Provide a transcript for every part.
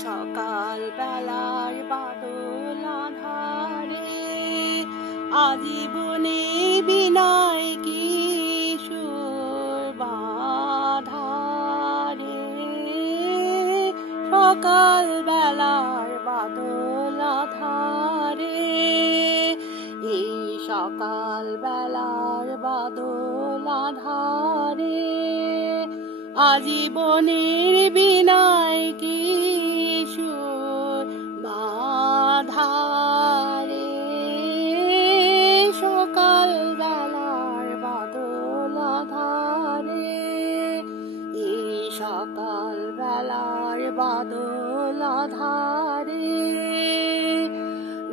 সকাল বেলার বাদল আধারে আজীবনে বিনায় কিশোর বাধারে সকাল বেলার বাদল আধারে এই সকাল বেলার বাদল আধারে আজীবনের বিনায় কিশোর বাধারে সকাল বেলার বাদল আধারে এই সকাল বেলার বাদল আধারে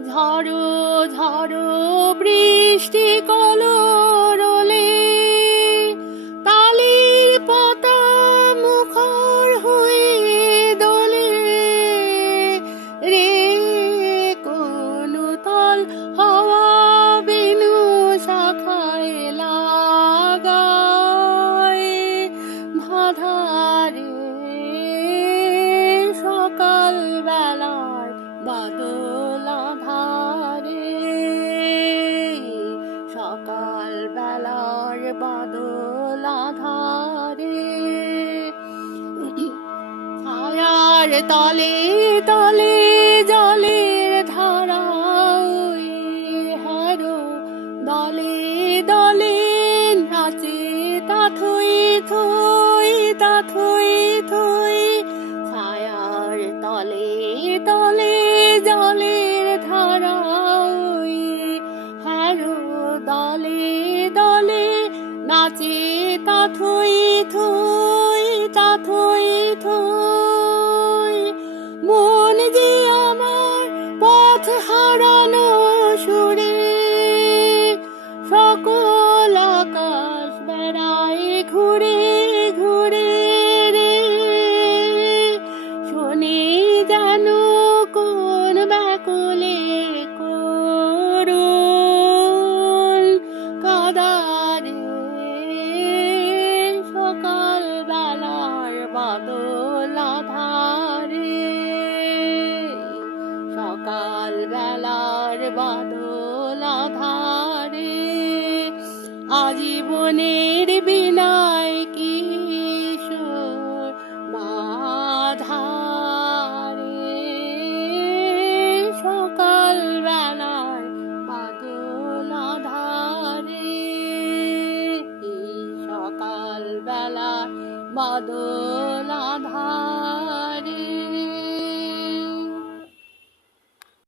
ঝড়ো ঝড়ো বৃষ্টি কলরলে তালির পাতা মুখর হয়ে দোলে রে কোন তল হাওয়া বিনু শাখায় লাগায় ধাধারে সকাল বেলার বাদল আধারে সকাল বেলার বাদল আধারে ছায়ার তলে তলে জলের ধারা হারো দলে দলে নাচে তা থই থই তা থই থই ছায়ার তলে তলে জলের ধারা হারো দলে দলে নাচে তা থই থই তা থই থই মন যে আমার পথ হারানো সুরে সকল আকাশ বেড়ায় ঘুরে ঘুরে রে শুনি জানো কোন ব্যাকুলের করুণ কাদারে সকাল বেলার বাদল আধারে সকাল বেলার বাদল আধারে আজীবনে